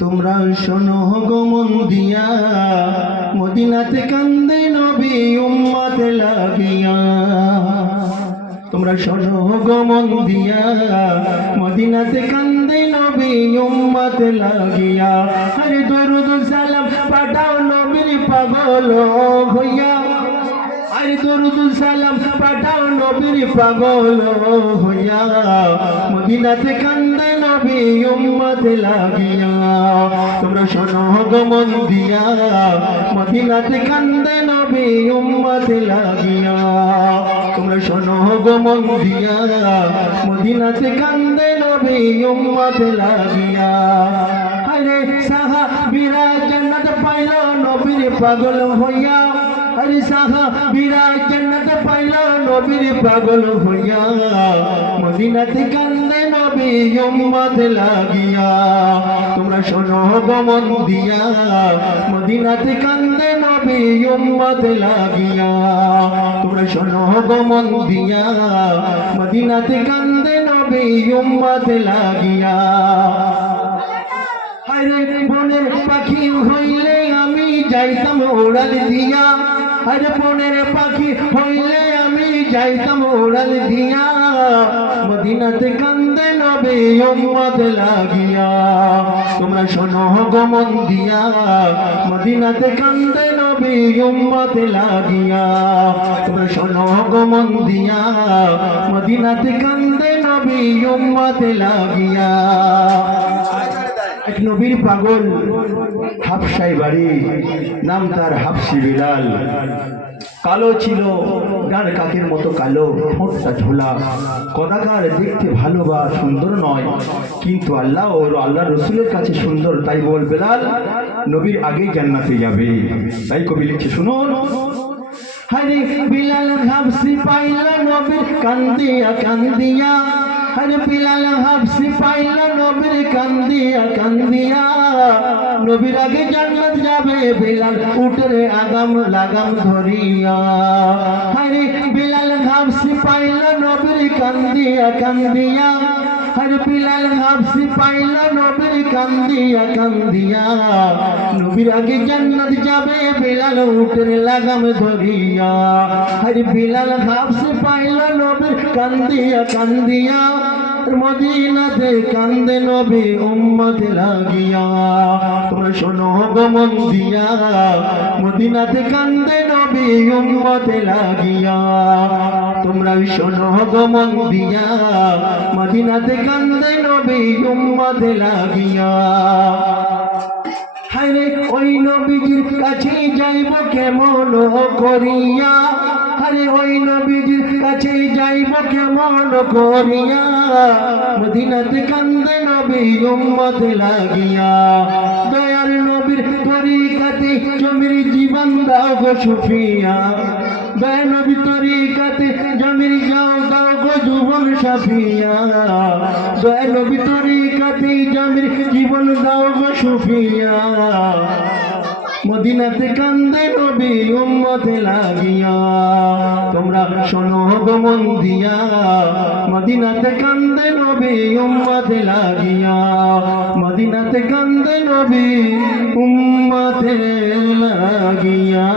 তোমরা শোনো গো মন দিয়া, মদিনাতে কান্দে নবী উম্মত লাগিয়া। তোমরা শোনো গো মন দিয়া, মদিনাতে কান্দে নবী উম্মত লাগিয়া। আরে দরুদ সালাম পাঠাও নবীর পাগল হইয়া। আরে দরুদ সালাম পাঠাও নবীর পাগল হইয়া। মদিনাতে কান্দে নবী উম্মত লাগিয়া। তোমরা শোনো গো মন দিয়া, মদিনাতে কান্দে নবী উম্মত লাগিয়া। তোমরা শোনো গো মন দিয়া, মদিনাতে কান্দে নবী উম্মত লাগিয়া। আরে সাহাবীরা জান্নাত পাইল নবীর পাগল হইয়া। আরে সাহাবীরা জান্নাত পাইল নবীর পাগল হইয়া। মদিনাতে কান্দে নবী উম্মত লাগিয়া। তোমরা শোনো গো মন দিয়া, মদিনাতে কান্দে নবী উম্মত লাগিয়া। তোমরা শোনো গো মন দিয়া, মদিনাতে কান্দে নবী উম্মত লাগিয়া। আরে বনের পাখি হইলে আমি যাইতাম উড়াল দিয়া। আরে বনের পাখি হইলে আমি যাইতাম উড়াল দিয়া। মদিনাতে কান্দে নবী উম্মত লাগিয়া। তোমরা শোনো গো মন দিয়া, মদিনাতে কান্দে নবী উম্মত লাগিয়া। তোমরা শোনো গো মন দিয়া, মদিনাতে কান্দে নবী উম্মত লাগিয়া। এক নবীর পাগল হাফসায় বাড়ি, নাম তার হাফসি বিলাল। কালো ছিল, গান কাকের মতো কালো, ঠোঁটটা ঝোলা, কদাকার দেখতে ভালো বা সুন্দর নয়, কিন্তু আল্লাহ ও আল্লাহ রসুলের কাছে সুন্দর। তাই বল বেলাল নবীর আগেই জান্নাতে যাবে। তাই কবি লিখছে শুনুন। হরে বিলাল হাফসি পাইল নবীর কান্দিয়া কান্দিয়া। হরে বিলাল হাফসি পাইল নবীর কান্দিয়া কান্দিয়া। নবীর আগে জান্নাত যাবে বিলাল উঠরে আগাম লাগাম ধরিয়া। হরে বিলাল হাফসি পাইল নবীর কান্দিয়া কান্দিয়া। হরে বিলাল হাফসি পাইল নবীর কান্দিয়া কান্দিয়া। নবীর আগে জান্নাত যাবে বিলাল উঠরে লাগাম ধরিয়া। হরে বিলাল হাফসি পাইল নবীর কান্দিয়া কান্দিয়া। মদিনাতে কান্দে নবী উম্মত লাগিয়া। তোমরা শোনো গো মন দিয়া, মদিনাতে কান্দে নবী উম্মত লাগিয়া। তোমরা শোনো গো মন দিয়া, মদিনাতে কান্দে নবী উম্মত লাগিয়া। হায়রে ওই নবীজির কাছে যাইব কেমন করিয়া। আরে ওই নবীজির কাছে যাইব কেমন করিয়া। মদিনাতে কান্দে নবী উম্মত লাগিয়া। দয়ার নবীর তরিকাতে জমির জীবন দাও গো সুফিয়া। দয়া নবী তরিকাতে জমির যাও দাও গো জীবন সাফিয়া। দয়া নবী তরিকাতে জমির জীবন দাও গো সুফিয়া। মদিনাতে কান্দে নবী উম্মত লাগিয়া। তোমরা শোনো গো মন দিয়া, মদিনাতে কান্দে নবী উম্মত লাগিয়া। মদিনাতে কান্দে নবী উম্মত লাগিয়া।